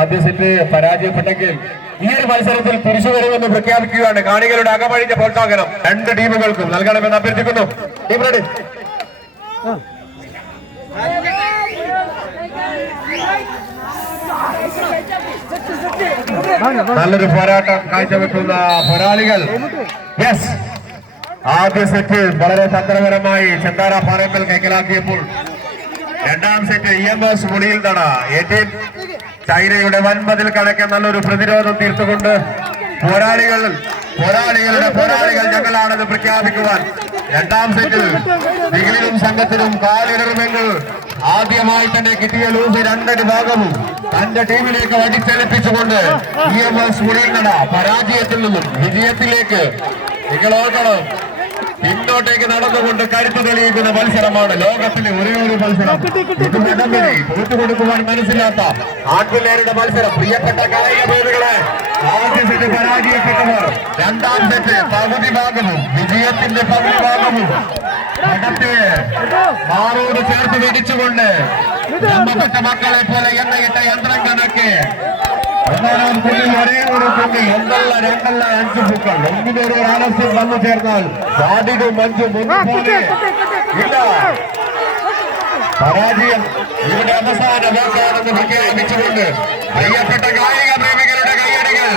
ആദ്യ സെറ്റ് പരാജയപ്പെട്ടെങ്കിൽ ഈ ഒരു മത്സരത്തിൽ തിരിച്ചു വരുമെന്ന് പ്രഖ്യാപിക്കുകയാണ്. കാണികളുടെ അകമഴിഞ്ഞ പ്രോത്സാഹനം രണ്ട് ടീമുകൾക്കും നൽകണമെന്ന് അഭ്യർത്ഥിക്കുന്നു. Team ready. നല്ലൊരു പോരാട്ടം കാഴ്ചവെക്കുന്ന പോരാളികൾ. യെസ്, ആദ്യ സെറ്റ് വളരെ തന്ത്രപരമായി ചെന്താര പാറമ്പൽ കൈക്കലാക്കിയപ്പോൾ രണ്ടാം സെറ്റ് EMS മുടിയിൽ നട ചൈനയുടെ വൻമതിൽ കണക്കെ നല്ലൊരു പ്രതിരോധം തീർത്തുകൊണ്ട് പോരാളികൾ ഞങ്ങളാണെന്ന് പ്രഖ്യാപിക്കുവാൻ രണ്ടാം സെറ്റിൽ നിഖിലിനും സംഘത്തിനും കാലിടറുമെങ്കിൽ ആദ്യമായി തന്നെ കിട്ടിയ ലൂസ് രണ്ടടി ഭാഗവും തന്റെ ടീമിലേക്ക് വടിച്ചേൽപ്പിച്ചുകൊണ്ട് EMS മുടിയിൽ നട പരാജയത്തിൽ നിന്നും വിജയത്തിലേക്ക് നിങ്ങൾ ഓർക്കണം. പിന്നോട്ടേക്ക് നടന്നുകൊണ്ട് കരുത്ത് തെളിയിക്കുന്ന മത്സരമാണ്. ലോകത്തിലെ ഒരേ ഒരു മത്സരം. ഇത് നടന്നിനെ തോറ്റുകൊടുക്കുവാൻ മനസ്സിലാത്ത ആൺപിള്ളേരുടെ മത്സരം. പ്രിയപ്പെട്ട കായിക പ്രേമികളെ, ആദ്യ സെറ്റ് പരാജയപ്പെട്ടവർ രണ്ടാം സെറ്റ് പകുതി ഭാഗവും വിജയത്തിന്റെ പകുതി ഭാഗവും പടത്തെ മാറോട് ചേർത്ത് വെടിച്ചുകൊണ്ട് ജന്മപ്പെട്ട മക്കളെ പോലെ എണ്ണയിട്ട യന്ത്രം കണക്ക് ഒന്നാം കുഞ്ഞിൽ ഒരേ ഒരു കുഞ്ഞി ഒന്നല്ല രണ്ടല്ല 5 പൂക്കൾ ഒന്നിനൊരു ആലസ്യം വന്നു ചേർന്നാൽ സാധിക്കും 5 പോലെ ഇല്ല. പരാജയം ഇവിടെ അവസാന വാക്കാണെന്ന് പ്രഖ്യാപിച്ചുകൊണ്ട് പ്രിയപ്പെട്ട കായിക പ്രേമികളുടെ കൈയടികൾ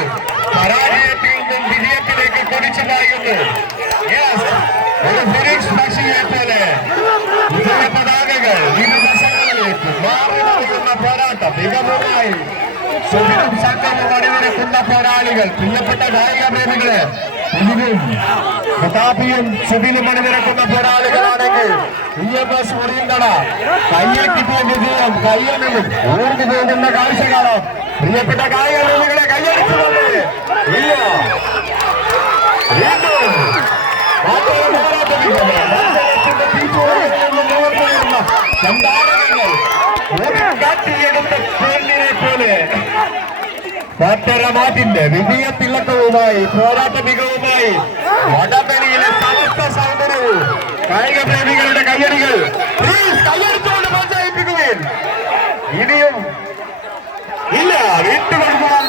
പരാജയത്തിൽ നിന്നും വിജയത്തിലേക്ക് കൊടിച്ചു പായുന്നു. ഒരു ഫിനിക്സ് പക്ഷിയെ പോലെ വിജയ പതാകകൾ ഇരുവശങ്ങളിലേക്ക് മാറി നൽകുന്ന പോരാട്ടം മികവുമായി സുബിനും സംഘവും അണിനിരക്കുന്ന പോരാളികൾ. പ്രിയപ്പെട്ട കായിക പ്രേമികളെ, ഇതിലും പ്രതാപിയും സുബിനും അണിനിരക്കുന്ന പോരാളികളാണെങ്കിൽ EMS മുടിയിൽ നട കയ്യിൽ കിട്ടിയ വിജയം കയ്യിൽ നിന്നും ഊർന്നു പോകുന്ന കാഴ്ച കാണാം. പ്രിയപ്പെട്ട കായിക പ്രേമികളെ, കയ്യടിച്ചുകൊണ്ട് ഇല്ല പത്തരമാറ്റിന്റെ വിജയത്തിളക്കവുമായി പോരാട്ട മികവുമായി വടംവലിയിലെ സമസ്ത സൗന്ദര്യവും കായിക പ്രേമികളുടെ കയ്യടികൾ കയ്യടിച്ചുകൊണ്ട് പ്രോത്സാഹിപ്പിക്കുകയും ഇനിയും ഇല്ല വിട്ടുകൊടുക്കുവാൻ